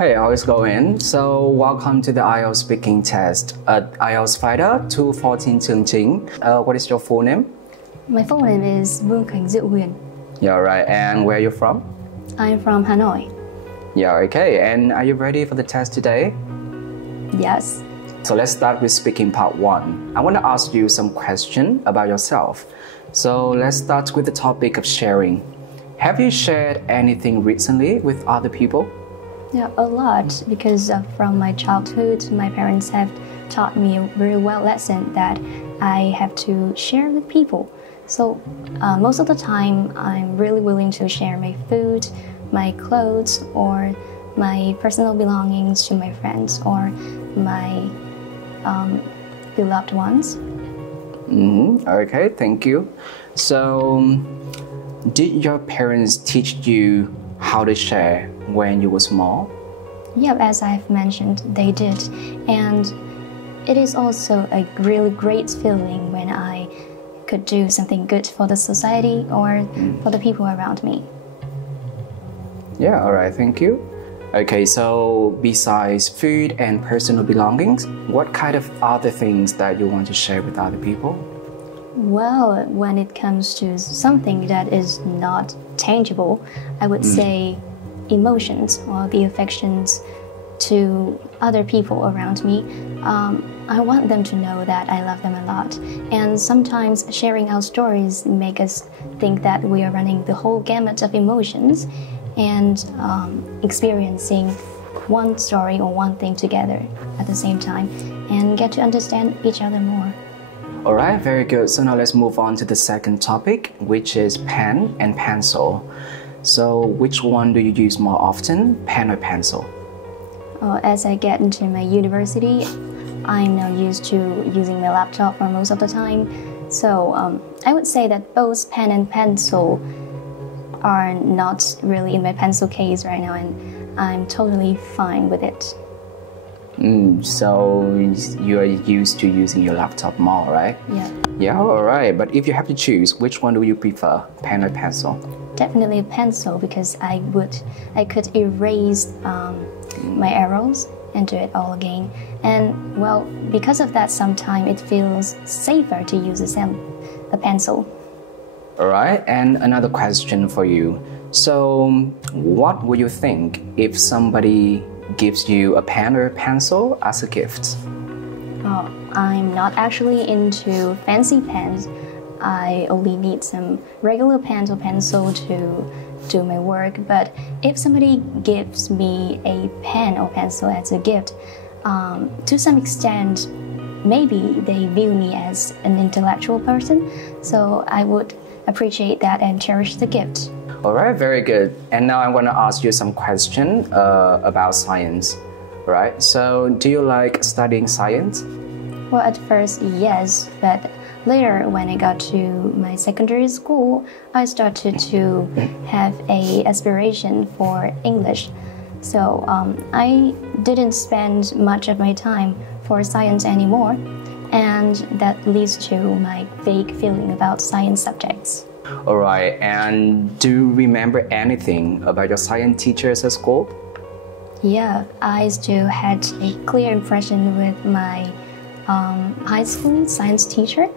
Hey, how is it going? So, welcome to the IELTS speaking test at IELTS Fighter 214 Chinh. What is your full name? My full name is Huyền. Yeah, right. And where are you from? I'm from Hanoi. Yeah, okay. And are you ready for the test today? Yes. So let's start with speaking part 1. I want to ask you some questions about yourself. So let's start with the topic of sharing. Have you shared anything recently with other people? Yeah, a lot, because from my childhood, my parents have taught me a very well lesson that I have to share with people. So most of the time, I'm really willing to share my food, my clothes, or my personal belongings to my friends or my beloved ones. Okay, thank you. So, did your parents teach you how to share when you were small? Yeah, as I've mentioned, they did. And it is also a really great feeling when I could do something good for the society or for the people around me. Yeah, all right, thank you. Okay, so besides food and personal belongings, what kind of other things that you want to share with other people? Well, when it comes to something that is not tangible, I would say emotions or the affections to other people around me. I want them to know that I love them a lot. And sometimes sharing our stories make us think that we are running the whole gamut of emotions and experiencing one story or one thing together at the same time and get to understand each other more. All right, very good. So now let's move on to the second topic, which is pen and pencil. So which one do you use more often, pen or pencil? As I get into my university, I'm now used to using my laptop for most of the time. So I would say that both pen and pencil are not really in my pencil case right now, and I'm totally fine with it. So you are used to using your laptop more, right? Yeah. Yeah, all right. But if you have to choose, which one do you prefer, pen or pencil? Definitely pencil, because I could erase my arrows and do it all again. And well, because of that, sometimes it feels safer to use a pencil. All right, and another question for you. So what would you think if somebody gives you a pen or a pencil as a gift? I'm not actually into fancy pens. I only need some regular pens or pencil to do my work. But if somebody gives me a pen or pencil as a gift, to some extent, maybe they view me as an intellectual person. So I would appreciate that and cherish the gift. All right, very good. And now I'm going to ask you some questions about science. Right? So do you like studying science? Well, at first, yes, but later when I got to my secondary school, I started to have an aspiration for English. So I didn't spend much of my time for science anymore, and that leads to my vague feeling about science subjects. All right, and do you remember anything about your science teachers at school? Yeah, I still had a clear impression with my high school science teacher.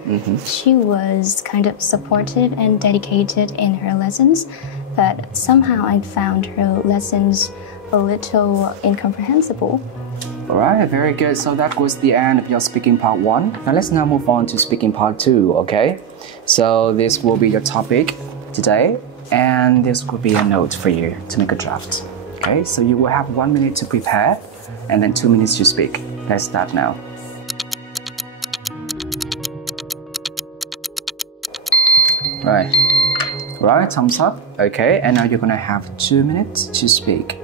She was kind of supportive and dedicated in her lessons, but somehow I found her lessons a little incomprehensible. All right, very good. So that was the end of your speaking part 1. Now let's now move on to speaking part 2, okay? So this will be your topic today, and this will be a note for you to make a draft. Okay, so you will have 1 minute to prepare and then 2 minutes to speak. Let's start now. Right, thumbs up. Okay, and now you're gonna have 2 minutes to speak.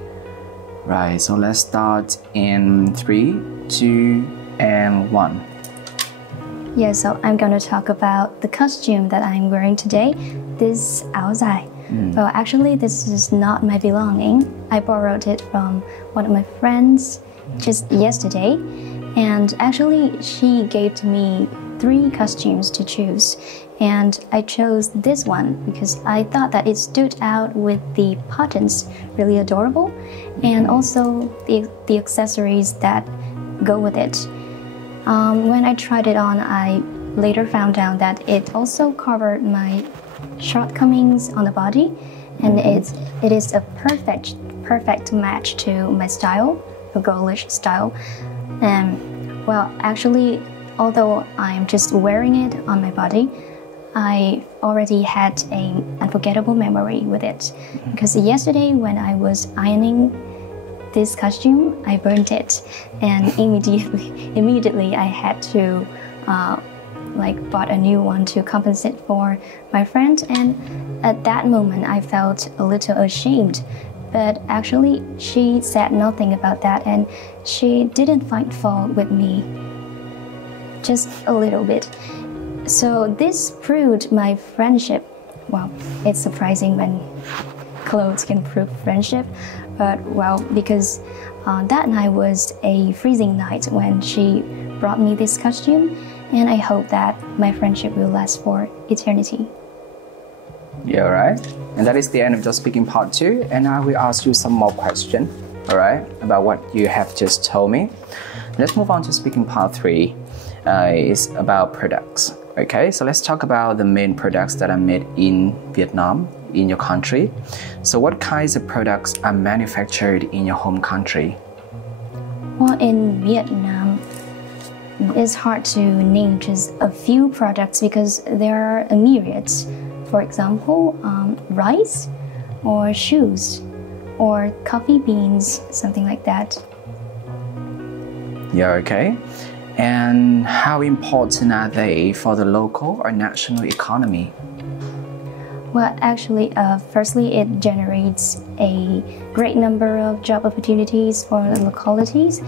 Right, so let's start in 3, 2, and 1. Yeah, so I'm going to talk about the costume that I'm wearing today, this áo dài. Well, actually, this is not my belonging. I borrowed it from one of my friends just yesterday. And actually, she gave to me 3 costumes to choose, and I chose this one because I thought that it stood out with the patterns, really adorable, and also the accessories that go with it. When I tried it on, I later found out that it also covered my shortcomings on the body, and it is a perfect match to my style, a girlish style. And well, actually, although I'm just wearing it on my body, I already had an unforgettable memory with it. Because yesterday when I was ironing this costume, I burned it, and immediately I had to bought a new one to compensate for my friend, and at that moment I felt a little ashamed. But actually she said nothing about that, and she didn't find fault with me, just a little bit. So this proved my friendship. Well, it's surprising when clothes can prove friendship, but well, because that night was a freezing night when she brought me this costume, and I hope that my friendship will last for eternity. Yeah, all right. And that is the end of Just Speaking Part 2, and I will ask you some more questions, all right, about what you have just told me. Let's move on to Speaking Part 3. It's about products. Okay, so let's talk about the main products that are made in Vietnam, in your country. So what kinds of products are manufactured in your home country? Well, in Vietnam, it's hard to name just a few products because there are a myriad. For example, rice or shoes or coffee beans, something like that. Yeah, okay. And how important are they for the local or national economy? Well, actually, firstly, it generates a great number of job opportunities for the localities.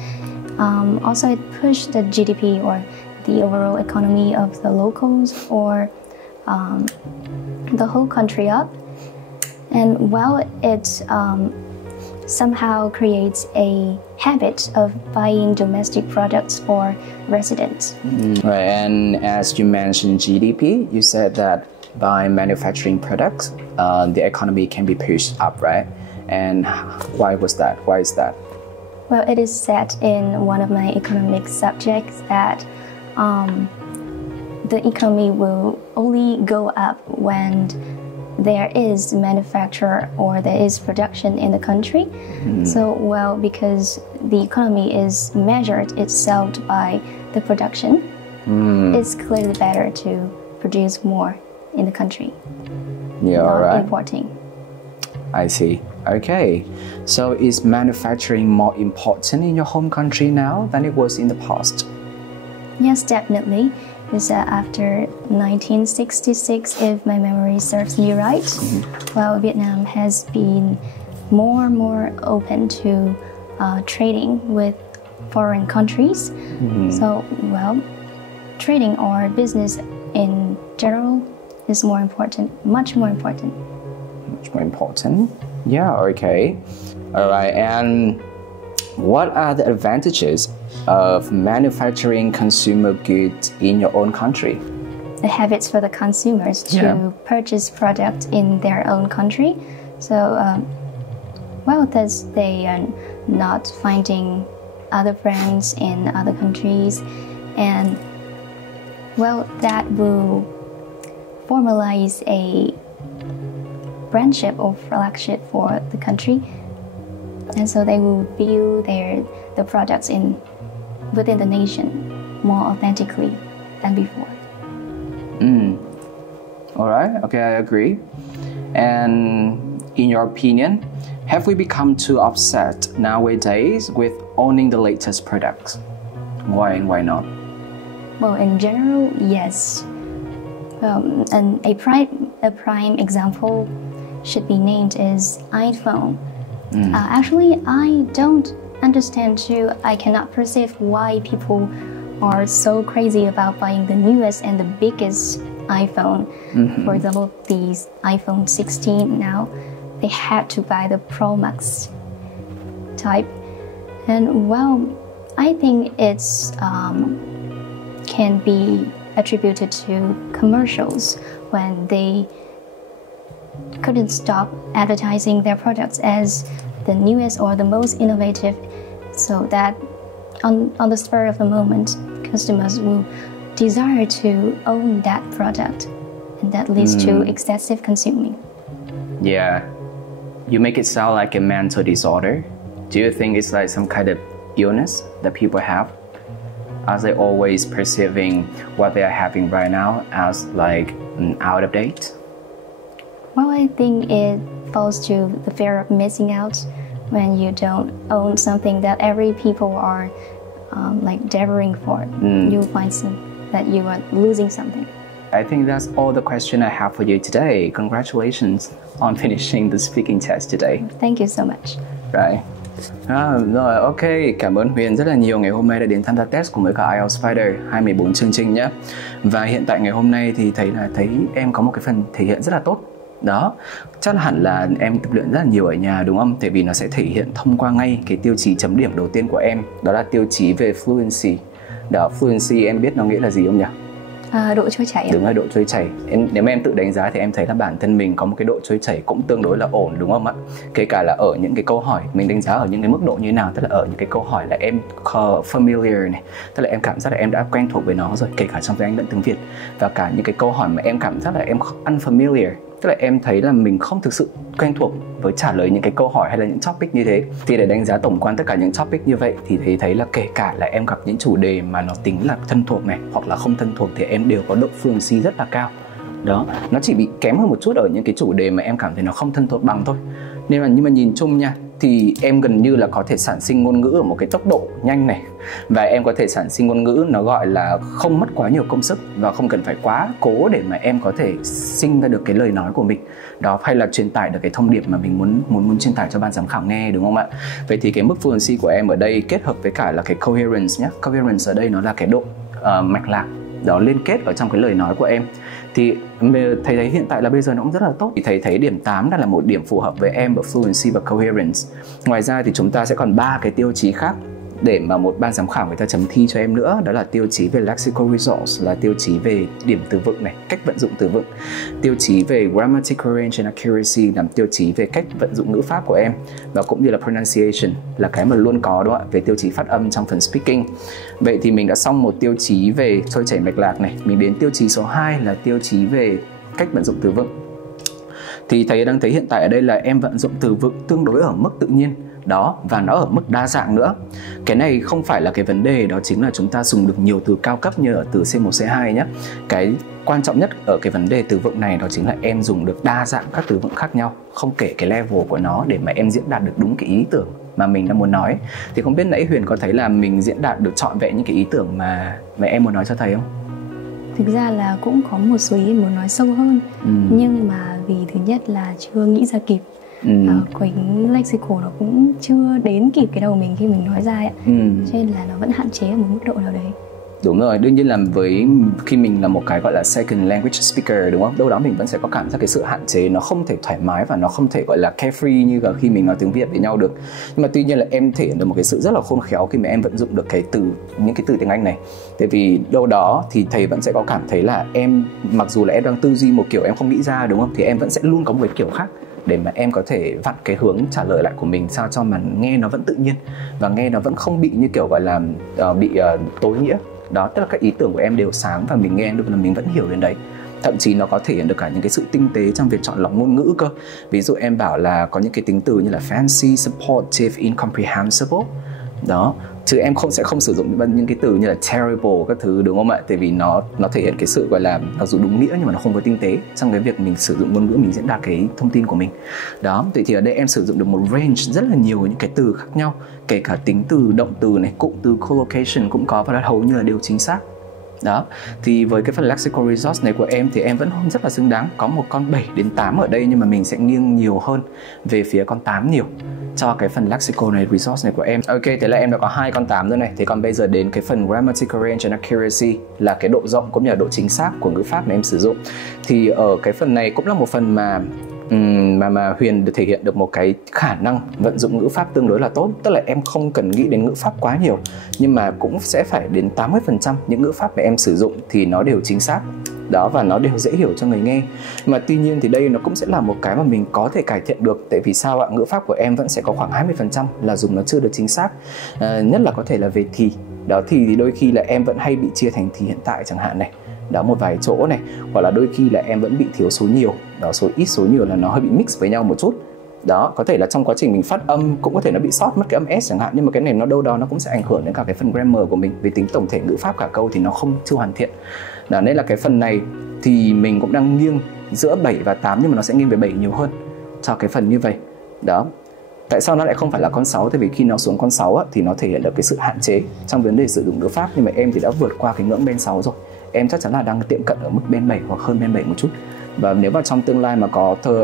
Also, it pushes the GDP or the overall economy of the locals or the whole country up. And while it somehow creates a habit of buying domestic products for residents. Right, and as you mentioned GDP, you said that by manufacturing products, the economy can be pushed up, right? And why was that? Why is that? Well, it is said in one of my economic subjects that the economy will only go up when there is manufacture or there is production in the country. So, well, because the economy is measured itself by the production, it's clearly better to produce more in the country, not importing. I see. Okay. So is manufacturing more important in your home country now than it was in the past? Yes, definitely. Because after 1966, if my memory serves me right, well, Vietnam has been more and more open to trading with foreign countries. So, well, trading or business in general is more important, much more important. Much more important? Yeah, okay. All right, and what are the advantages of manufacturing consumer goods in your own country? The habits for the consumers to purchase products in their own country. So, well, thus they are not finding other brands in other countries, and well, that will formalize a brandship or flagship for the country, and so they will view the products within the nation more authentically than before. All right, okay, I agree. And in your opinion, have we become too obsessed nowadays with owning the latest products? Why and why not? Well, in general, yes. And a prime example should be named is iPhone. Actually, I don't understand too. I cannot perceive why people are so crazy about buying the newest and the biggest iPhone. For example, these iPhone 16 now, they had to buy the Pro Max type. And well, I think it's can be attributed to commercials when they couldn't stop advertising their products as the newest or the most innovative, so that on the spur of the moment, customers will desire to own that product, and that leads to excessive consuming. Yeah, you make it sound like a mental disorder. Do you think it's like some kind of illness that people have? Are they always perceiving what they are having right now as like out of date? Well, I think it falls to the fear of missing out. When you don't own something that every people are like endeavoring for, you find that you are losing something. I think that's all the question I have for you today. Congratulations on finishing the speaking test today. Thank you so much. Right. Rồi, ok, cảm ơn Huyền rất là nhiều ngày hôm nay đã đến tham gia test cùng với cả IELTS Fighter 2014 chương trình nhé. Và hiện tại ngày hôm nay thì thấy em có một cái phần thể hiện rất là tốt. Đó, chắc hẳn là em tập luyện rất là nhiều ở nhà đúng không? Tại vì nó sẽ thể hiện thông qua ngay cái tiêu chí chấm điểm đầu tiên của em. Đó là tiêu chí về fluency. Đó, fluency em biết nó nghĩa là gì không nhỉ? Độ trôi chảy. Đúng là độ trôi chảy. Nếu mà em tự đánh giá thì em thấy là bản thân mình có một cái độ trôi chảy cũng tương đối là ổn đúng không ạ? Kể cả là ở những cái câu hỏi mình đánh giá ở những cái mức độ như thế nào, tức là ở những cái câu hỏi là em familiar này, tức là em cảm giác là em đã quen thuộc với nó rồi, kể cả trong tiếng Anh lẫn tiếng Việt, và cả những cái câu hỏi mà em cảm giác là em unfamiliar, tức là em thấy là mình không thực sự quen thuộc với trả lời những cái câu hỏi hay là những topic như thế. Thì để đánh giá tổng quan tất cả những topic như vậy thì thấy là kể cả là em gặp những chủ đề mà nó tính là thân thuộc này hoặc là không thân thuộc thì em đều có độ fluency rất là cao. Đó, nó chỉ bị kém hơn một chút ở những cái chủ đề mà em cảm thấy nó không thân thuộc bằng thôi. Nên là nhưng mà nhìn chung nha, thì em gần như là có thể sản sinh ngôn ngữ ở một cái tốc độ nhanh này, và em có thể sản sinh ngôn ngữ nó gọi là không mất quá nhiều công sức và không cần phải quá cố để mà em có thể sinh ra được cái lời nói của mình đó, hay là truyền tải được cái thông điệp mà mình muốn truyền tải cho ban giám khảo nghe, đúng không ạ? Vậy thì cái mức fluency của em ở đây kết hợp với cả là cái coherence nhé. Coherence ở đây nó là cái độ mạch lạc đó, liên kết ở trong cái lời nói của em. Thì thầy thấy hiện tại là bây giờ nó cũng rất là tốt. Thì thầy thấy điểm 8 đang là một điểm phù hợp với em ở fluency và coherence. Ngoài ra thì chúng ta sẽ còn 3 cái tiêu chí khác để mà một ban giám khảo người ta chấm thi cho em nữa. Đó là tiêu chí về lexical resource, là tiêu chí về điểm từ vựng này, cách vận dụng từ vựng. Tiêu chí về grammatical range and accuracy, làm tiêu chí về cách vận dụng ngữ pháp của em. Và cũng như là pronunciation, là cái mà luôn có đúng không ạ, về tiêu chí phát âm trong phần speaking. Vậy thì mình đã xong một tiêu chí về trôi chảy mạch lạc này. Mình đến tiêu chí số 2 là tiêu chí về cách vận dụng từ vựng. Thì thầy đang thấy hiện tại ở đây là em vận dụng từ vựng tương đối ở mức tự nhiên đó, và nó ở mức đa dạng nữa. Cái này không phải là cái vấn đề, đó chính là chúng ta dùng được nhiều từ cao cấp như ở từ C1, C2 nhé. Cái quan trọng nhất ở cái vấn đề từ vựng này đó chính là em dùng được đa dạng các từ vựng khác nhau, không kể cái level của nó, để mà em diễn đạt được đúng cái ý tưởng mà mình đang muốn nói. Thì không biết nãy Huyền có thấy là mình diễn đạt được trọn vẹn những cái ý tưởng mà em muốn nói cho thầy không? Thực ra là cũng có một số ý muốn nói sâu hơn, nhưng mà vì thứ nhất là chưa nghĩ ra kịp. Cái lexical nó cũng chưa đến kịp cái đầu mình khi mình nói ra ấy. Cho nên là nó vẫn hạn chế ở một mức độ nào đấy. Đúng rồi, đương nhiên là khi mình là một cái gọi là second language speaker đúng không? Đâu đó mình vẫn sẽ có cảm giác cái sự hạn chế, nó không thể thoải mái và nó không thể gọi là carefree như là khi mình nói tiếng Việt với nhau được. Nhưng mà tuy nhiên là em thể hiện được một cái sự rất là khôn khéo khi mà em vận dụng được những cái từ tiếng Anh này. Tại vì đâu đó thì thầy vẫn sẽ có cảm thấy là em, mặc dù là em đang tư duy một kiểu em không nghĩ ra đúng không? Thì em vẫn sẽ luôn có một cái kiểu khác để mà em có thể vặn cái hướng trả lời lại của mình sao cho mà nghe nó vẫn tự nhiên và nghe nó vẫn không bị như kiểu gọi là bị tối nghĩa. Đó, tức là các ý tưởng của em đều sáng và mình nghe được là mình vẫn hiểu đến đấy. Thậm chí nó có thể hiện được cả những cái sự tinh tế trong việc chọn lọc ngôn ngữ cơ. Ví dụ em bảo là có những cái tính từ như là fancy, supportive, incomprehensible. Đó, chứ em sẽ không sử dụng những cái từ như là terrible các thứ đúng không ạ? Tại vì nó thể hiện cái sự gọi là mặc dù đúng nghĩa nhưng mà nó không có tinh tế trong cái việc mình sử dụng ngôn ngữ, mình diễn đạt cái thông tin của mình. Đó, thì ở đây em sử dụng được một range rất là nhiều những cái từ khác nhau, kể cả tính từ, động từ này, cụm từ, collocation cũng có và hầu như là đều chính xác. Đó, thì với cái phần lexical resource này của em thì em vẫn rất là xứng đáng có một con 7 đến 8 ở đây, nhưng mà mình sẽ nghiêng nhiều hơn về phía con 8 nhiều cho cái phần lexical này, resource này của em. Ok, thế là em đã có 2 con 8 rồi này. Thế còn bây giờ đến cái phần grammatical range and accuracy, là cái độ rộng cũng như là độ chính xác của ngữ pháp mà em sử dụng. Thì ở cái phần này cũng là một phần mà mà Huyền được thể hiện được một cái khả năng vận dụng ngữ pháp tương đối là tốt. Tức là em không cần nghĩ đến ngữ pháp quá nhiều, nhưng mà cũng sẽ phải đến 80% những ngữ pháp mà em sử dụng thì nó đều chính xác đó, và nó đều dễ hiểu cho người nghe. Mà tuy nhiên thì đây nó cũng sẽ là một cái mà mình có thể cải thiện được. Tại vì sao ạ? Ngữ pháp của em vẫn sẽ có khoảng 20% là dùng nó chưa được chính xác. Nhất là có thể là về thì. Đó, thì đôi khi là em vẫn hay bị chia thành thì hiện tại chẳng hạn này. Đó, một vài chỗ này. Hoặc là đôi khi là em vẫn bị thiếu số nhiều. Đó, số ít số nhiều là nó hơi bị mix với nhau một chút. Đó, có thể là trong quá trình mình phát âm cũng có thể nó bị sót mất cái âm S chẳng hạn. Nhưng mà cái này nó đâu đó nó cũng sẽ ảnh hưởng đến cả cái phần grammar của mình. Vì tính tổng thể ngữ pháp cả câu thì nó chưa hoàn thiện. Đó, nên là cái phần này thì mình cũng đang nghiêng giữa 7 và 8, nhưng mà nó sẽ nghiêng về 7 nhiều hơn cho cái phần như vậy. Đó. Tại sao nó lại không phải là con 6? Tại vì khi nó xuống con 6 á, thì nó thể hiện được cái sự hạn chế trong vấn đề sử dụng ngữ pháp. Nhưng mà em thì đã vượt qua cái ngưỡng bên 6 rồi. Em chắc chắn là đang tiệm cận ở mức bên 7 hoặc hơn bên 7 một chút. Và nếu mà trong tương lai mà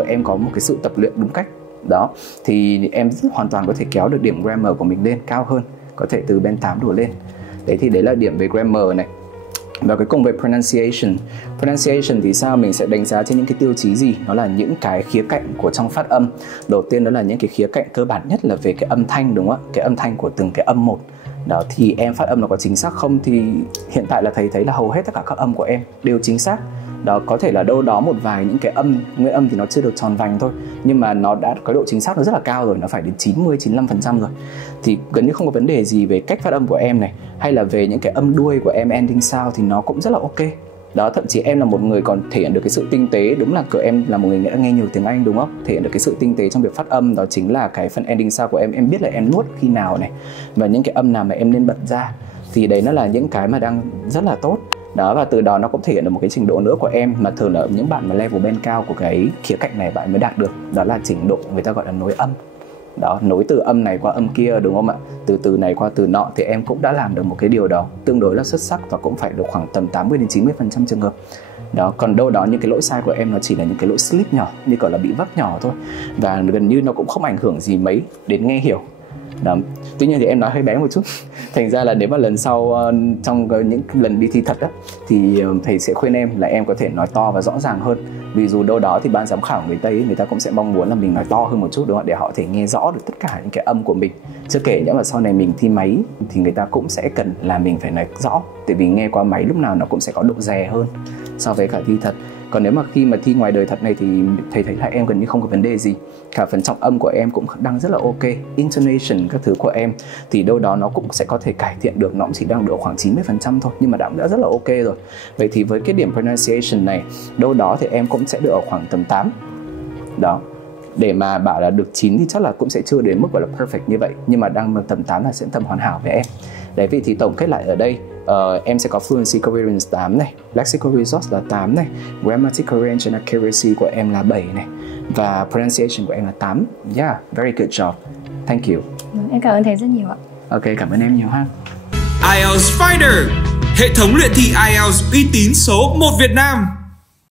em có một cái sự tập luyện đúng cách đó, thì em hoàn toàn có thể kéo được điểm grammar của mình lên cao hơn, có thể từ bên 8 đổ lên. Đấy là điểm về grammar này. Và cuối cùng về pronunciation thì sao? Mình sẽ đánh giá trên những cái tiêu chí gì? Nó là những cái khía cạnh của trong phát âm. Đầu tiên đó là những cái khía cạnh cơ bản nhất là về cái âm thanh, đúng không ạ? Cái âm thanh của từng cái âm một. Đó, thì em phát âm nó có chính xác không? Thì hiện tại là thầy thấy là hầu hết tất cả các âm của em đều chính xác. Đó, có thể là đâu đó một vài những cái nguyên âm thì nó chưa được tròn vành thôi, nhưng mà nó đã có độ chính xác nó rất là cao rồi, nó phải đến 90-95% rồi. Thì gần như không có vấn đề gì về cách phát âm của em này, hay là về những cái âm đuôi của em ending sound thì nó cũng rất là ok. Đó, thậm chí em là một người còn thể hiện được cái sự tinh tế. Đúng là em là một người đã nghe nhiều tiếng Anh đúng không? Thể hiện được cái sự tinh tế trong việc phát âm. Đó chính là cái phần ending sound của em biết là em nuốt khi nào này, và những cái âm nào mà em nên bật ra. Thì đấy nó là những cái mà đang rất là tốt. Đó, và từ đó nó cũng thể hiện được một cái trình độ nữa của em mà thường là những bạn mà level bên cao của cái khía cạnh này bạn mới đạt được. Đó là trình độ người ta gọi là nối âm. Đó, nối từ âm này qua âm kia, đúng không ạ? Từ từ này qua từ nọ, thì em cũng đã làm được một cái điều đó tương đối là xuất sắc, và cũng phải được khoảng tầm 80-90% trường hợp. Đó, còn đâu đó những cái lỗi sai của em nó chỉ là những cái lỗi slip nhỏ, như kiểu là bị vấp nhỏ thôi, và gần như nó cũng không ảnh hưởng gì mấy đến nghe hiểu. Đó. Tuy nhiên thì em nói hơi bé một chút. Thành ra là nếu mà lần sau trong những lần đi thi thật á, thì thầy sẽ khuyên em là em có thể nói to và rõ ràng hơn. Vì dù đâu đó thì ban giám khảo người Tây người ta cũng sẽ mong muốn là mình nói to hơn một chút, đúng không? Để họ thể nghe rõ được tất cả những cái âm của mình. Chưa kể nếu mà sau này mình thi máy thì người ta cũng sẽ cần là mình phải nói rõ. Tại vì nghe qua máy lúc nào nó cũng sẽ có độ dè hơn so với cả thi thật. Còn nếu mà khi mà thi ngoài đời thật này thì thầy thấy là em gần như không có vấn đề gì. Cả phần trọng âm của em cũng đang rất là ok. Intonation các thứ của em thì đâu đó nó cũng sẽ có thể cải thiện được. Nó cũng chỉ đang được khoảng 90% thôi, nhưng mà đã rất là ok rồi. Vậy thì với cái điểm pronunciation này, đâu đó thì em cũng sẽ được ở khoảng tầm 8. Đó, để mà bảo là được 9 thì chắc là cũng sẽ chưa đến mức gọi là perfect như vậy, nhưng mà đang tầm 8 là sẽ tầm hoàn hảo với em. Đấy, vậy thì tổng kết lại ở đây, em sẽ có fluency coherence 8 này, lexical resource là 8 này, grammatical range and accuracy của em là 7 này, và pronunciation của em là 8. Yeah, very good job. Thank you. Em cảm ơn thầy rất nhiều ạ. Ok, cảm ơn em nhiều ha. IELTS Fighter, hệ thống luyện thi IELTS uy tín số 1 Việt Nam.